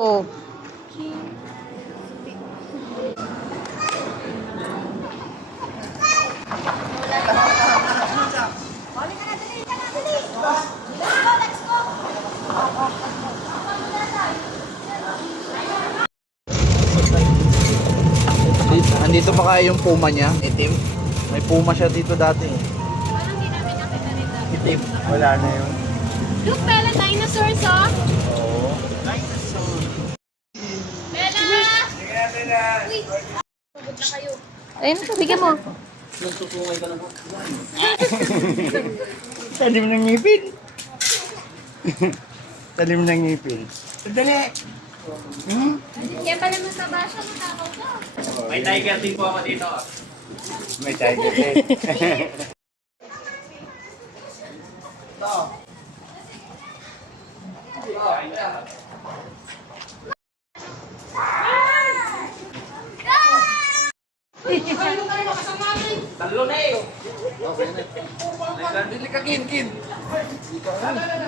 Oh. Andito pa kaya yung puma niya, itim. May puma siya dito dati. Parang hindi namin nakita rin dati. Itim, wala na yun. Look, Bella, dinosaurs, oh! Oo. Bella! Uy! Pagod na kayo. Ayun, bigyan mo. Talim ng ngipin. Talim ng ngipin. Sandali. Kaya pala mataba siya, matakaw ka. May tiger din po ako dito. May tiger din. Talo na eh. Dili ka kin.